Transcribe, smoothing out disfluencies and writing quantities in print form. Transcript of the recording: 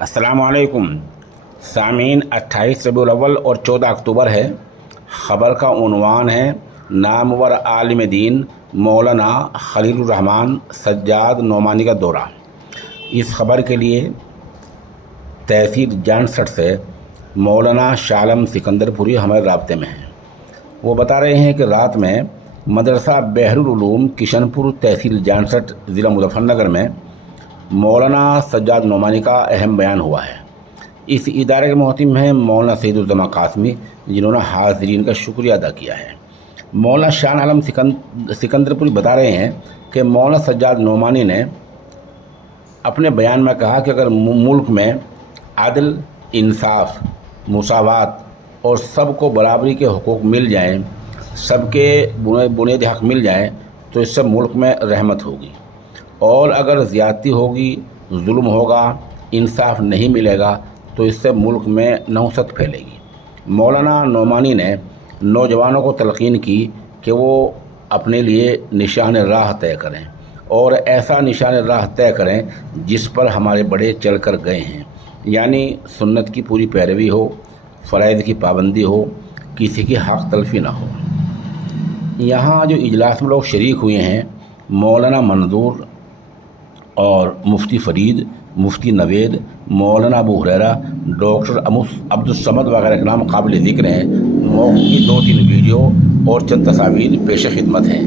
السلام علیکم سامعین، 28 ربیع الاول اور 14 اکتوبر ہے۔ خبر کا عنوان ہے نامور عالم دین مولانا خلیل الرحمن سجاد نعمانی کا دورہ۔ اس خبر کے لیے تحصیل جانسٹ سے مولانا شاہ عالم سکندر پوری ہمارے رابطے میں ہیں۔ وہ بتا رہے ہیں کہ رات میں مدرسہ بحر العلوم کشن پور تحصیل جانسٹ ضلع مظفر نگر میں مولانا سجاد نعمانی کا اہم بیان ہوا ہے۔ اس ادارے کے محتم ہیں مولانا سید الزما قاسمی، جنہوں نے حاضرین کا شکریہ ادا کیا ہے۔ مولانا شاہ عالم سکندر پوری بتا رہے ہیں کہ مولانا سجاد نعمانی نے اپنے بیان میں کہا کہ اگر ملک میں عدل، انصاف، مساوات اور سب کو برابری کے حقوق مل جائیں، سب کے بنیادی حق مل جائیں تو اس سے ملک میں رحمت ہوگی، اور اگر زیادتی ہوگی، ظلم ہوگا، انصاف نہیں ملے گا تو اس سے ملک میں نحوست پھیلے گی۔ مولانا نعمانی نے نوجوانوں کو تلقین کی کہ وہ اپنے لیے نشان راہ طے کریں، اور ایسا نشان راہ طے کریں جس پر ہمارے بڑے چل کر گئے ہیں، یعنی سنت کی پوری پیروی ہو، فرائض کی پابندی ہو، کسی کی حق تلفی نہ ہو۔ یہاں جو اجلاس میں لوگ شریک ہوئے ہیں، مولانا منظور اور مفتی فرید، مفتی نوید، مولانا ابو ہریرہ، ڈاکٹر عبد الصمد وغیرہ کے نام قابل ذکر ہیں۔ موقع کی 2-3 ویڈیو اور چند تصاویر پیش خدمت ہیں۔